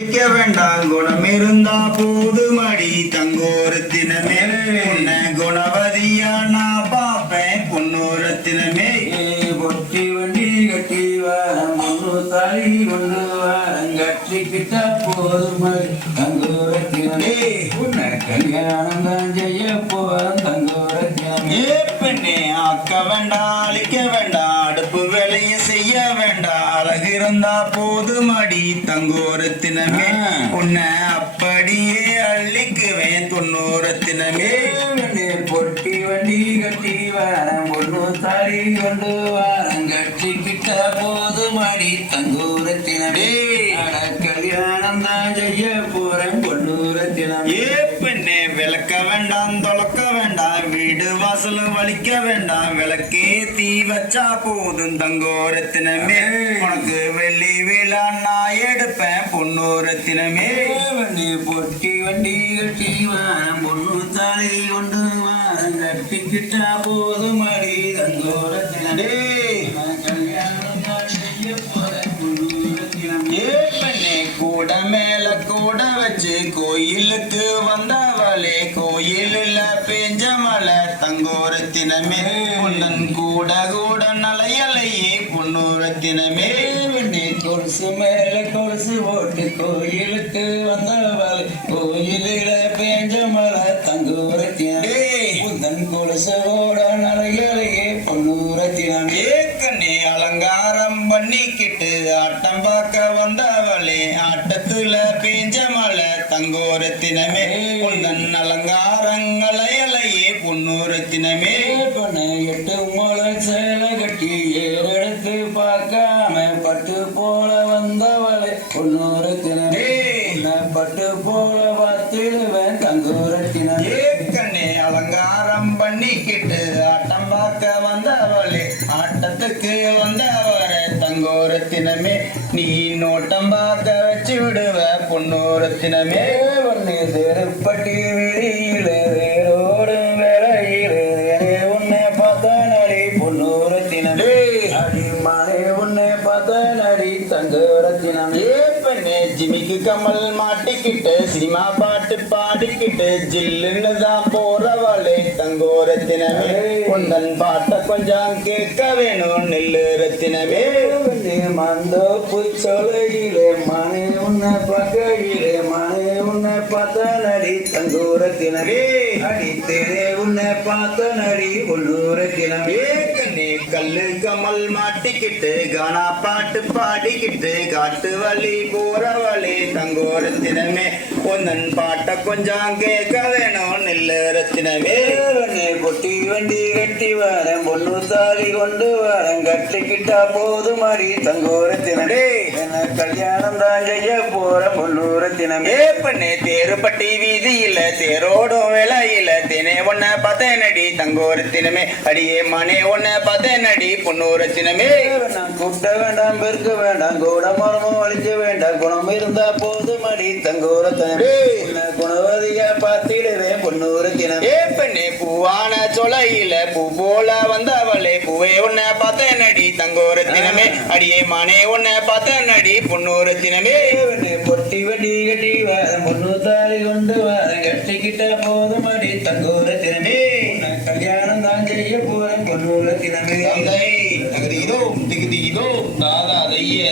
வேண்டாம் குணம் இருந்தா போதுமடி தங்கோரத்தினமே உன்னை குணவதியா நான் பாப்பேன் பொன்னோரத்தினமே பொட்டி வண்டி கட்டி வாரம் பொண்ணு தாலி கொண்டு வாரம் கட்டிக்கிட்ட போதுமடி தங்கோரத்தினமே உன்னை கல்யாணம் தான் செய்ய போறோம் தங்கோரத்தினமே பெண்ணே ஆக்க வேண்டாம் அழிக்க வேண்டாம் அடுப்பு வேலையை செய்ய வேண்டாம் அழகு இருந்தா போதுமடி தங்கோரத்தினமே உன்னை அப்படியே அள்ளிக்குவேன் தொண்ணூரத்தினமே பொட்டி வண்டி கட்டி வாரம் பொண்ணு தாலி கொண்டு வாரம் கட்டிக்கிட்ட போதுமடி தங்கோரத்தினமே கல்யாணம் தான் செய்ய போறேன் பொண்ணூரத்தினமே பெண்ணே விளக்க வேண்டாம் தொலைக்க வேண்டாம் வீடு வாசலும் வலிக்க வேண்டாம் விளக்கே தீ வச்சா போதும் தங்கோரத்தினமே உனக்கு வெள்ளி விழா நான் எடுப்பேன் பொன்னூரத்தினமே பொட்டி வண்டி கட்டி வாரம் பொண்ணு தாலி கொண்டு வாரம் கட்டிக்கிட்டா போதும் அடி தங்கோரத்தினமே கல்யாணம் தான் செய்ய போறேன் பொண்ணூரத்தினமே கூட மேல கூட வச்சு கோயிலுக்கு வந்தவளே கோயிலுல பெஞ்ச மலை தங்கோரத்தினமே பொன்னன் கூட கூட நலையலையே பொன்னூரத்தினமே கொலுசு மேல கொலுசு போட்டு கோயிலுக்கு வந்தவள் கோயிலில பேஞ்ச மலை தங்கோரத்தினமே புத்தன் கொலுசோட நலையலையே பொன்னூரத்தினமே கண்ணே அலங்காரம் பண்ணிக்கிட்டு ஆட்டம் பார்க்க வந்தவளே ஆட்டத்துல பேஞ்ச மலை தங்கோரத்தினமே பொன்னன் அலங்காரங்களையலையே பொன்னூரத்தினமே பொண்ணு 8 முழம் சேலை கட்டி ஏறெடுத்து பார்க்காம பட்டு போல வந்தவளே பொன்னூரத்தினமே பட்டு போல பார்த்திடுவேன் தங்கோரத்தினமே கண்ணே அலங்காரம் பண்ணிக்கிட்டு ஆட்டம் பார்க்க வந்தவளே ஆட்டத்துக்கு வந்தவரே தங்கோரத்தினமே நீ நோட்டம் பார்க்க வச்சு விடுவ பொன்னூரத்தினமே பொண்ணு தெருப்பட்டி வெளியில வேரோடும் வேலையிலே உன்னை பார்த்த நடி பொன்னூரத்தினமே அடி மாலை உன்னை பார்த்த நடி தங்கோரத்தினமே பெண்ணே ஜிமிக்கு கமல் மாட்டிக்கிட்டு சினிமா பாட்டு பாடிக்கிட்டு ஜில்லுன்னு தான் போறவளே தங்கோரத்தினமே உந்தன் பாட்ட கொஞ்சம் கேட்க வேணும் நெல்லு ரத்தினமே மந்தோப்பு சொலையிலே மனை உன்னை பார்க்கையிலே மனை உன்னை பார்த்த நடி தங்கோரத்தினமே அடித்தேனே உன்னை பார்த்த நடி பொன்னூரத்தினமே கண்ணே கல்லு கமல் மாட்டிக்கிட்டு கானா பாட்டு பாடிக்கிட்டு காட்டு வழி போறவளே தங்கோரத்தினமே உந்தன் பாட்ட கொஞ்சம் கேட்க வேணும் நெல்லு ரத்தினமே பொட்டி வண்டி கட்டி வரேன் பொண்ணு தாலி கொண்டு வரேன் கட்டிக்கிட்டா போதும் அடி தங்கோரத்தினமே என்ன கல்யாணம் தான் செய்ய போற பொன்னூரத்தினமே பண்ணே தேருப்பட்டி வீதியில தேரோடும் வேலையில தினே ஒன்ன பார்த்தேனடி தங்கோரத்தினமே அடியே மனே ஒன்ன பார்த்தேனடி பொன்னூரத்தினமே நான் கூப்பிட்ட வேண்டாம் பெருக்க வேண்டாம் கூட மரமும் அழிக்க வேண்டாம் குணம் இருந்தா போதும் அடி தங்கோரத்தினமே குணவதியா பார்த்திடுவேன் பொன்னூரத்தினமே பெண்ணே பூவான சொலையில பூ போல வந்தவளே பூவே ஒன்ன பார்த்தேனடி தங்கோரத்தினமே அடியே மனே ஒன்ன பார்த்தேனடி பொன்னூரத்தினமே பொட்டி வண்டி கட்டி வாரம் பொண்ணு தாலி கொண்டு வாரம் கட்டிக்கிட்ட போதும் அடி தங்கோரத்தினமே கல்யாணம் தான் செய்ய போறேன் பொன்னூரத்தினமே தகதிதோ திகுதிதோ தாதா அதையே